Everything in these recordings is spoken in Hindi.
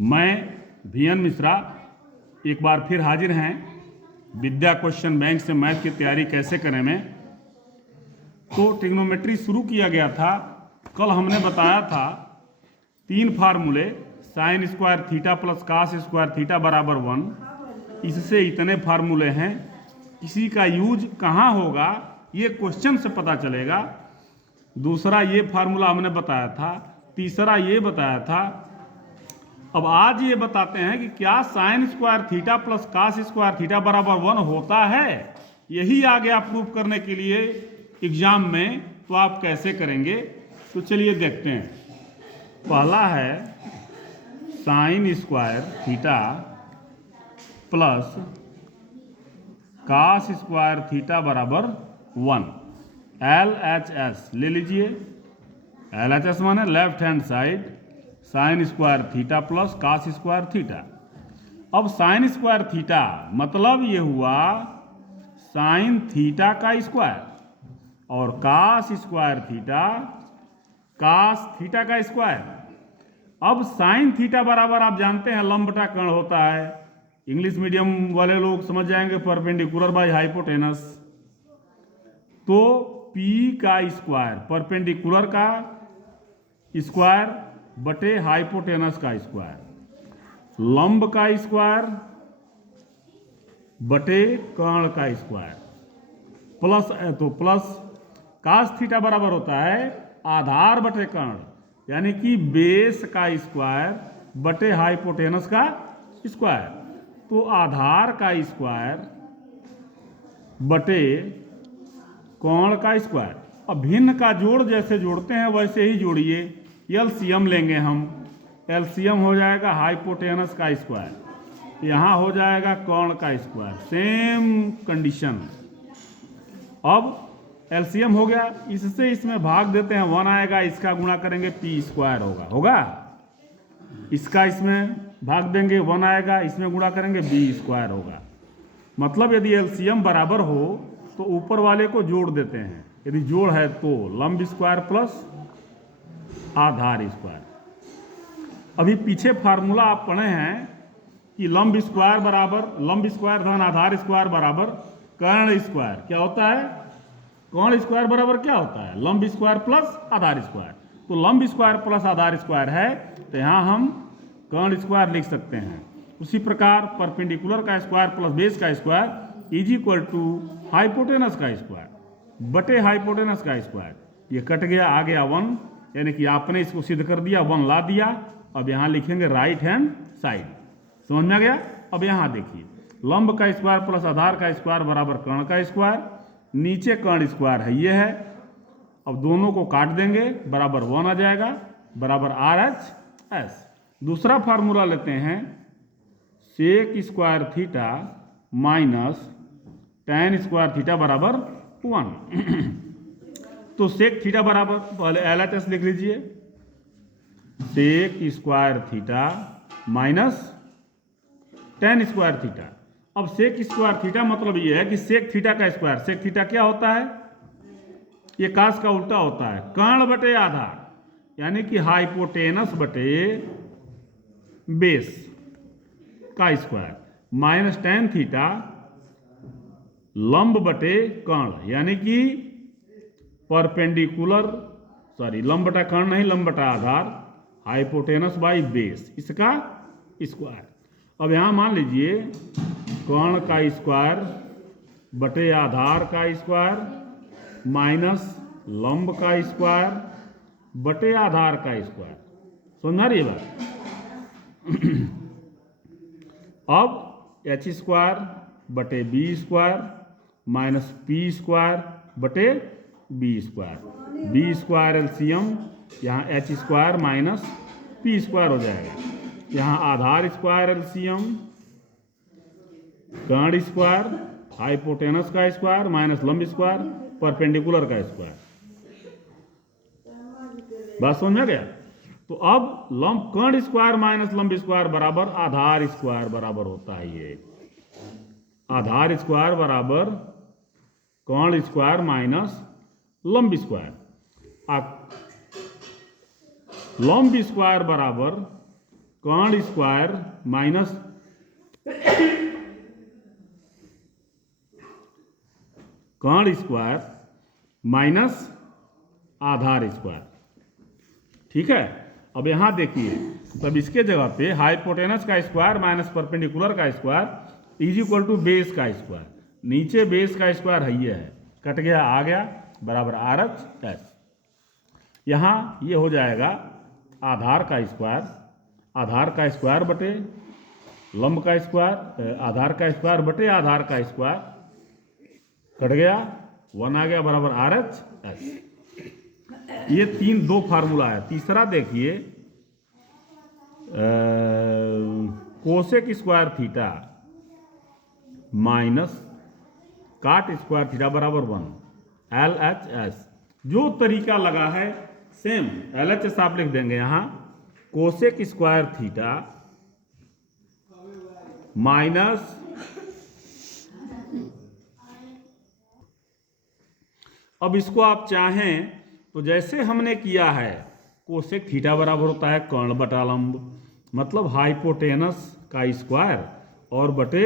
मैं VN मिश्रा एक बार फिर हाजिर हैं विद्या क्वेश्चन बैंक से मैथ की तैयारी कैसे करें में। तो ट्रिग्नोमेट्री शुरू किया गया था। कल हमने बताया था 3 फार्मूले sine square theta plus cos square theta बराबर 1। इससे इतने फार्मूले हैं, किसी का यूज कहाँ होगा ये क्वेश्चन से पता चलेगा। दूसरा ये फार्मूला हमने बताया था, तीसरा ये बताया था। अब आज ये बताते हैं कि क्या sine square theta plus cos square theta बराबर 1 होता है। यही आ गया प्रूव करने के लिए एग्जाम में, तो आप कैसे करेंगे। तो चलिए देखते हैं। पहला है sine square theta plus cos square theta बराबर 1। LHS ले लीजिए। LHS माने left hand side sine square theta plus cos square theta. अब साइन स्क्वायर थीटा मतलब ये हुआ साइन थीटा का स्क्वायर, और cos square theta cos theta का स्क्वायर। अब साइन थीटा बराबर आप जानते हैं लंब बटा कर्ण होता है। इंग्लिश मीडियम वाले लोग समझ जाएंगे परपेंडिकुलर बाय हाइपोटेनस। तो P का स्क्वायर परपेंडिकुलर का स्क्वायर बटे हाइपोटेनस का स्क्वायर, लंब का स्क्वायर बटे कर्ण का स्क्वायर प्लस, तो प्लस कास थीटा बराबर होता है आधार बटे कर्ण, यानी कि बेस का स्क्वायर बटे हाइपोटेनस का स्क्वायर। तो आधार का स्क्वायर बटे कर्ण का स्क्वायर। अब भिन्न का जोड़ जैसे जोड़ते हैं वैसे ही जोड़िए। एलसीएम लेंगे हम। एलसीएम हो जाएगा हाइपोटेनस का स्क्वायर, यहाँ हो जाएगा कर्ण का स्क्वायर, सेम कंडीशन। अब एलसीएम हो गया, इससे इसमें भाग देते हैं 1 आएगा, इसका गुणा करेंगे P स्क्वायर होगा। इसका इसमें भाग देंगे 1 आएगा, इसमें गुणा करेंगे B स्क्वायर होगा। मतलब यदि एलसीएम बराबर हो तो ऊपर वाले को जोड़ देते हैं। यदि जोड़ है तो लंब स्क्वायर प्लस आधार स्क्वायर। अभी पीछे फार्मूला आप पढ़े हैं कि लंब स्क्वायर धन आधार स्क्वायर बराबर कर्ण स्क्वायर। क्या होता है? कर्ण स्क्वायर बराबर क्या होता है? लंब स्क्वायर प्लस आधार स्क्वायर। तो लंब स्क्वायर प्लस आधार स्क्वायर है, तो यहाँ हम कर्ण स्क्वायर लिख सकते हैं। उसी प्रकार परपेंडिकुलर का स्क्वायर प्लस बेस का square is equal to hypotenuse का स्क्वायर बटे हाइपोटेनस का स्क्वायर। ये कट गया, आ गया 1, यानी कि आपने इसको सिद्ध कर दिया, 1 ला दिया। अब यहाँ लिखेंगे राइट हैंड साइड। समझ में आ गया? अब यहाँ देखिए, लंब का स्क्वायर प्लस आधार का स्क्वायर बराबर कर्ण का स्क्वायर, नीचे कर्ण स्क्वायर है, ये है। अब दोनों को काट देंगे, बराबर 1 आ जाएगा, बराबर RHS। दूसरा फार्मूला लेते हैं, sec square theta minus tan square theta बराबर 1। तो सेक थीटा बराबर, पहले LHS लिख लीजिए, sec square theta minus tan square theta. अब सेक स्क्वायर थीटा मतलब ये है कि सेक थीटा का स्क्वायर। सेक थीटा क्या होता है? ये कास का उल्टा होता है, कर्ण बटे आधार, यानी कि हाइपोटेनस बटे बेस का स्क्वायर, माइनस tan थीटा लंब बटे कर्ण, यानी कि परपेंडिकुलर, लंब बटा कर्ण नहीं, लंब बटा आधार, हाइपोटेनस बाई बेस, इसका स्क्वायर। अब यहां मान लीजिए कर्ण का स्क्वायर बटे आधार का स्क्वायर माइनस लंब का स्क्वायर बटे आधार का स्क्वायर। समझ रही है बात? अब H स्क्वायर बटे B square minus P square बटे B square. B square LCM, यहाँ H square minus P square हो जाएगा। यहाँ आधार स्क्वायर एलसीएम, कर्ण स्क्वायर हाइपोटेनस का स्क्वायर माइनस लंब स्क्वायर परपेंडिकुलर का स्क्वायर। बात समझ में गया? तो अब लंब कर्ण स्क्वायर माइनस लंब स्क्वायर बराबर आधार स्क्वायर बराबर होता है। ये आधार स्क्वायर बराबर कर्ण स्क्वायर माइनस लंब स्क्वायर। लंब स्क्वायर बराबर कर्ण स्क्वायर माइनस कर्ण स्क्वायर माइनस आधार स्क्वायर। ठीक है, अब यहां देखिए, तब इसके जगह पे हाइपोटेनस का स्क्वायर माइनस परपेंडिकुलर का square is equal to base का स्क्वायर। नीचे बेस का स्क्वायर है, ये है, कट गया, आ गया, बराबर आर एच एस। यहां ये हो जाएगा आधार का स्क्वायर बटे लंब का स्क्वायर, आधार का स्क्वायर बटे आधार का स्क्वायर, कट गया, 1 आ गया, बराबर आर एच एस। ये दो फार्मूला है। तीसरा देखिए, कोसेक स्क्वायर थीटा माइनस काट स्क्वायर थीटा बराबर 1, एल एच एस। जो तरीका लगा है सेम, एल एच एस आप लिख देंगे यहां, कोसेक स्क्वायर थीटा माइनस अब इसको आप चाहें तो जैसे हमने किया है, कोसेक थीटा बराबर होता है कर्ण बटा लंब, मतलब हाइपोटेनस का स्क्वायर और बटे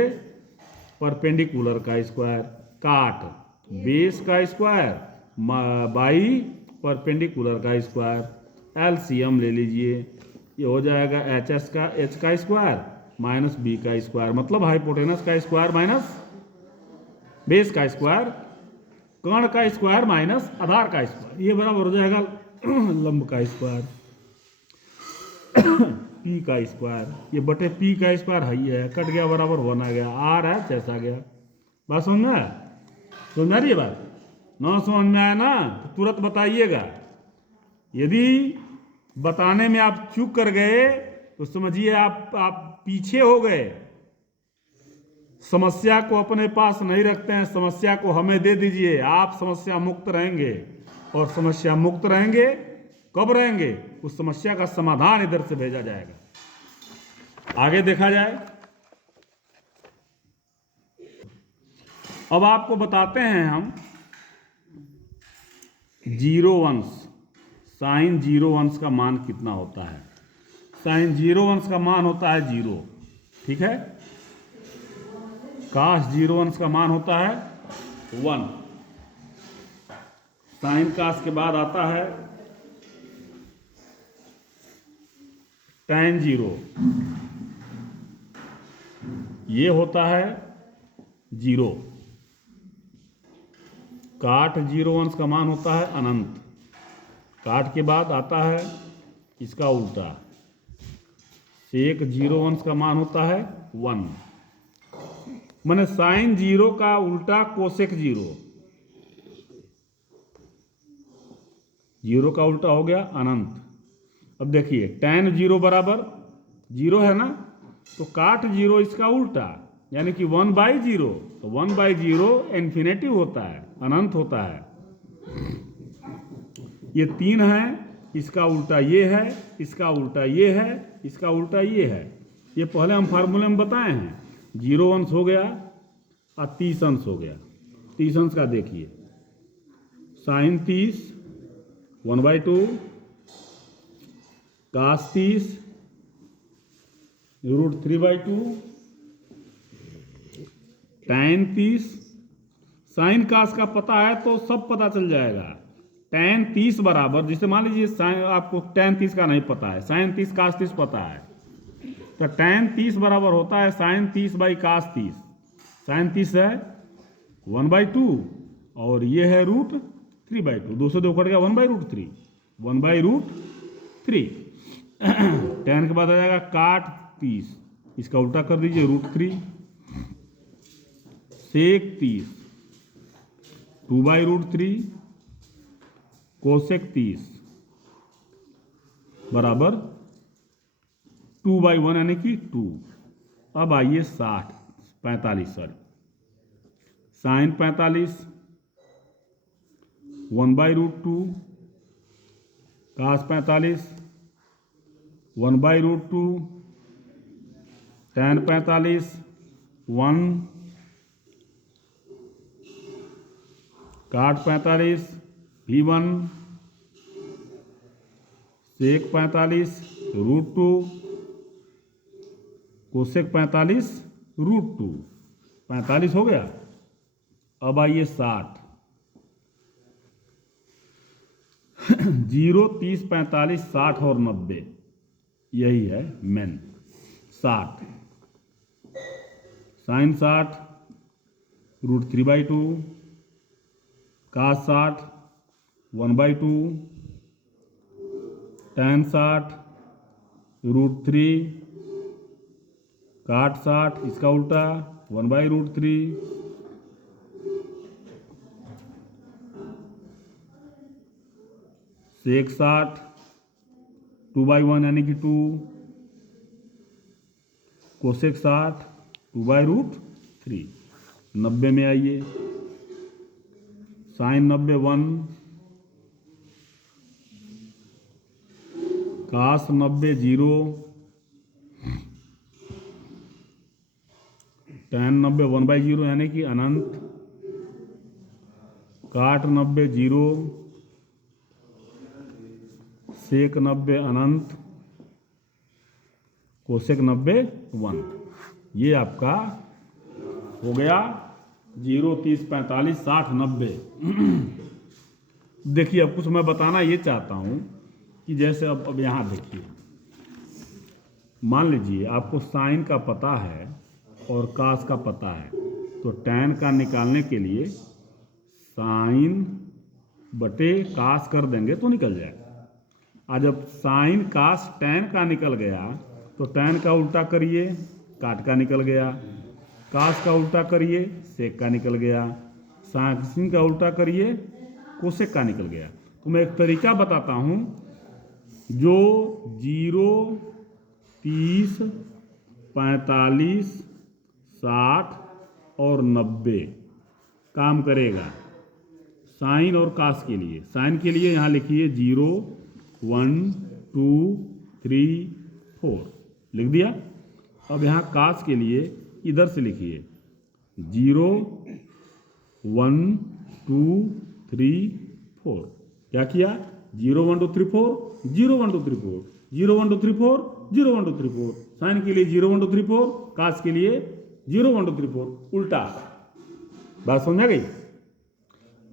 परपेंडिकुलर का स्क्वायर, काट बेस का स्क्वायर बाई परपेंडिकुलर का स्क्वायर, एलसीएम ले लीजिए, ये हो जाएगा एच का स्क्वायर माइनस बी का स्क्वायर, मतलब हाइपोटेनस का स्क्वायर माइनस बेस का स्क्वायर, कर्ण का स्क्वायर माइनस आधार का स्क्वायर, ये बराबर हो जाएगा लंब का स्क्वायर पी का स्क्वायर, ये बटे पी का स्क्वायर है, कट गया, बराबर 1 आ गया, आर है जैसा गया। बात समझ में, समझ आ रही है बात? ना समझ में आया ना तो तुरंत बताइएगा। यदि बताने में आप चूक कर गए तो समझिए आप पीछे हो गए। समस्या को अपने पास नहीं रखते हैं, समस्या को हमें दे दीजिए, आप समस्या मुक्त रहेंगे। और समस्या मुक्त रहेंगे कब रहेंगे? उस समस्या का समाधान इधर से भेजा जाएगा। आगे देखा जाए। अब आपको बताते हैं हम जीरो अंश, साइन जीरो अंश का मान कितना होता है। साइन जीरो अंश का मान होता है 0, ठीक है। काश जीरो अंश का मान होता है 1। साइन काश के बाद आता है tan 0, ये होता है 0। काट जीरो अंश का मान होता है अनंत। काट के बाद आता है इसका उल्टा, सेक जीरो अंश का मान होता है 1। माने साइन 0 का उल्टा कोसेक 0, 0 का उल्टा हो गया अनंत। अब देखिए tan 0 बराबर 0 है ना, तो काट 0 इसका उल्टा, यानी कि 1/0, तो 1/0 इन्फिनेटिव होता है, अनंत होता है। ये 3 है, इसका उल्टा ये है, इसका उल्टा ये है, इसका उल्टा ये है। ये पहले हम फार्मूले में बताए हैं। 0 अंश हो गया और 30 अंश हो गया। 30 अंश का देखिए, साइन 30 1/2, कास 30 √3/2, tan 30। साइन कास का पता है तो सब पता चल जाएगा। tan 30 बराबर, जिसे मान लीजिए साइन आपको tan 30 का नहीं पता है, साइन 30 कास 30 पता है, तो tan 30 बराबर होता है साइन 30/कास 30। साइन 30 है 1/2 और ये है √3/2, 2 से 2 कट गया, 1/√3, 1/√3। tan के बाद आ जाएगा काट 30, इसका उल्टा कर दीजिए √3, सेक 30 2/√3, कोसेक 30 बराबर 2/1 यानी कि 2। अब आइए 45, साइन 45 1/√2, कास 45 1/√2, tan 45 1, काट 45 भी1, सेक 45 √2, कोसेक 45 √2, 45 हो गया। अब आइए 60, 0, 30, 45, 60 और 90, यही है मेन। 60 साइन 60 √3/2, cos 60 1/2, tan 60 √3, काट 60 इसका उल्टा 1/√3, सेक 60 2/1 यानी कि 2, कोसेक 60 2/√3। 90 में आइए, साइन 90 1, कास 90 0, tan 90 1/0 यानी कि अनंत, काट 90 0, सेक 90 अनंत, कोसेक 90 1। ये आपका हो गया 0, 30, 45, 60, 90। देखिए अब कुछ मैं बताना ये चाहता हूँ कि जैसे अब यहाँ देखिए, मान लीजिए आपको साइन का पता है और कास का पता है, तो टैन का निकालने के लिए साइन बटे कास कर देंगे तो निकल जाएगा। आज जब साइन कास टैन का निकल गया तो टैन का उल्टा करिए, काट का निकल गया, कास का उल्टा करिए, सेक का निकल गया, साइन का उल्टा करिए, कोसेक का निकल गया। तो मैं एक तरीका बताता हूँ जो 0, 30, 45, 60 और 90 काम करेगा साइन और कास के लिए। साइन के लिए यहाँ लिखिए 0, 1, 2, 3, 4 लिख दिया। अब यहाँ कास के लिए इधर से लिखिए 0, 1, 2, 3, 4। क्या किया? 0, 1, 2, 3, 4, 0, 1, 2, 3, 4, 0, 1, 2, 3, 4, 0, 1, 2, 3, 4। साइन के लिए 0, 1, 2, 3, 4, कास के लिए 0, 1, 2, 3, 4, उल्टा। बात समझा गई?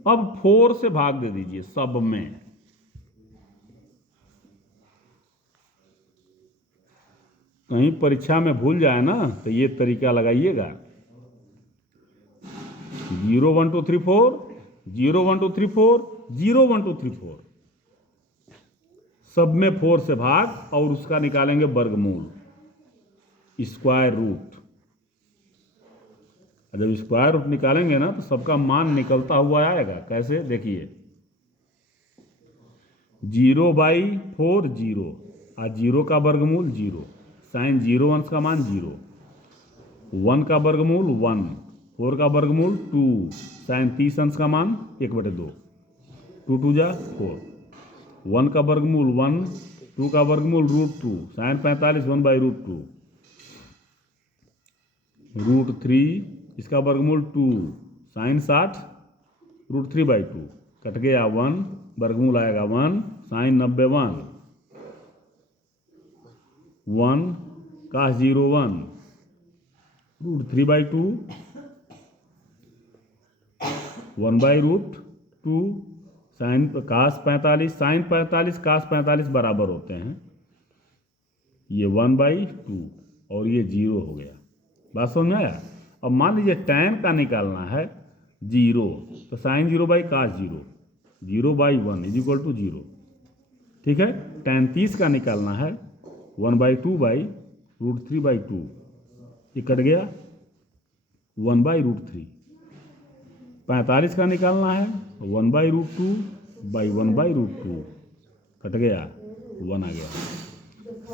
अब 4 से भाग दे दीजिए सब में। कहीं परीक्षा में भूल जाए ना तो ये तरीका लगाइएगा। 0, 1, 2, 3, 4, 0, 1, 2, 3, 4, 0, 1, 2, 3, 4 सब में 4 से भाग और उसका निकालेंगे वर्गमूल, स्क्वायर रूट। जब स्क्वायर रूट निकालेंगे ना तो सबका मान निकलता हुआ आएगा। कैसे? देखिए 0/4 0 और 0 का वर्गमूल 0, साइन 0 अंश का मान 0, 1 का वर्गमूल 1, 4 का वर्गमूल 2, साइन 30 अंश का मान 1/2, 2 2 जा 4, 1 का वर्गमूल 1, 2 का वर्गमूल √2, साइन 45 1/√2, √3 इसका वर्गमूल 2, साइन 60 √3/2, कट गया 1, वर्गमूल आएगा 1, साइन 90 1, 1 कास 0 1, √3/2, 1/√2, साइन कास 45, साइन 45 कास 45 बराबर होते हैं, ये 1/2 और ये 0 हो गया। बात समझ में आया? अब मान लीजिए टैन का निकालना है 0, तो साइन 0/कास 0, 0/1 = 0। ठीक है। टैन 30 का निकालना है 1/2/√3/2, ये कट गया 1/√3। 45 का निकालना है 1/√2/1/√2, कट गया 1 आ गया।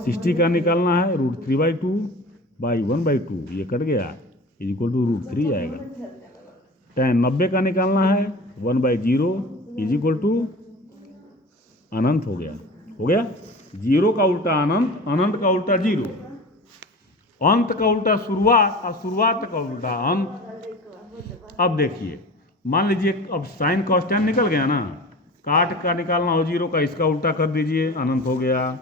60 का निकालना है √3/2/1/2, ये कट गया, =√3 आएगा। टैन 90 का निकालना है 1/0 = अनंत हो गया। हो गया? 0 का उल्टा अनंत, अनंत का उल्टा 0, अंत का उल्टा शुरुआत और शुरुआत का उल्टा अंत। अब देखिए, मान लीजिए अब साइन कॉस्टेंट निकल गया ना, काट का निकालना हो 0 का, इसका उल्टा कर दीजिए, अनंत हो गया।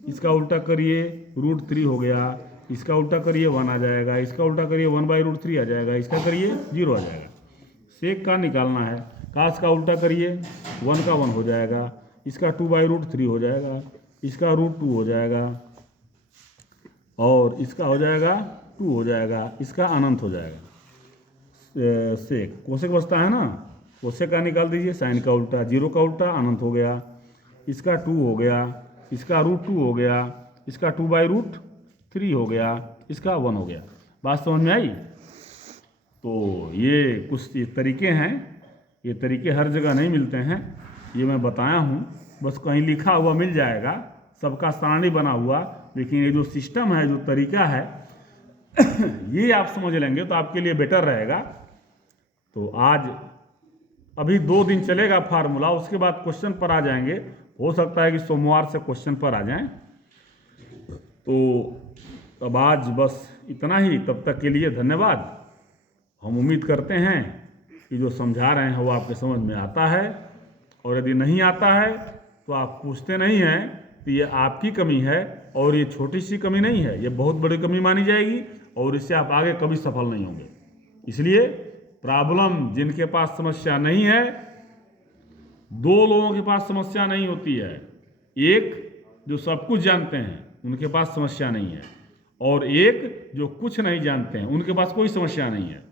इसका उल्टा करिए √3 हो गया। इसका उल्टा करिए 1 आ जाएगा, इसका उल्टा करिए 1/√3 आ जाएगा, इसका करिए 0 आ जाएगा। सेक का निकालना है, काश का उल्टा करिए 1 का 1 हो जाएगा, इसका 2/√3 हो जाएगा, इसका √2 हो जाएगा और इसका हो जाएगा 2 हो जाएगा, इसका अनंत हो जाएगा। सेक कोसेक बचता है ना, कोसेक का निकाल दीजिए, साइन का उल्टा, 0 का उल्टा अनंत हो गया, इसका 2 हो गया, इसका √2 हो गया, इसका 2/√3 हो गया, इसका 1 हो गया। बात समझ में आई? तो ये कुछ तरीके हैं, ये तरीके हर जगह नहीं मिलते हैं, ये मैं बताया हूँ, बस कहीं लिखा हुआ मिल जाएगा, सबका सारणी बना हुआ, लेकिन ये जो सिस्टम है, जो तरीका है ये आप समझ लेंगे तो आपके लिए बेटर रहेगा। तो आज अभी 2 दिन चलेगा फार्मूला, उसके बाद क्वेश्चन पर आ जाएंगे, हो सकता है कि सोमवार से क्वेश्चन पर आ जाएं। तो अब आज बस इतना ही, तब तक के लिए धन्यवाद। हम उम्मीद करते हैं कि जो समझा रहे हैं वो आपके समझ में आता है, और यदि नहीं आता है तो आप पूछते नहीं हैं तो ये आपकी कमी है, और ये छोटी सी कमी नहीं है, ये बहुत बड़ी कमी मानी जाएगी, और इससे आप आगे कभी सफल नहीं होंगे। इसलिए प्रॉब्लम जिनके पास समस्या नहीं है, 2 लोगों के पास समस्या नहीं होती है, एक जो सब कुछ जानते हैं उनके पास समस्या नहीं है, और एक जो कुछ नहीं जानते हैं उनके पास कोई समस्या नहीं है।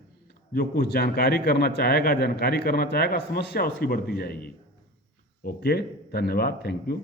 जो कुछ जानकारी करना चाहेगा, समस्या उसकी बढ़ती जाएगी। ओके, धन्यवाद, थैंक यू।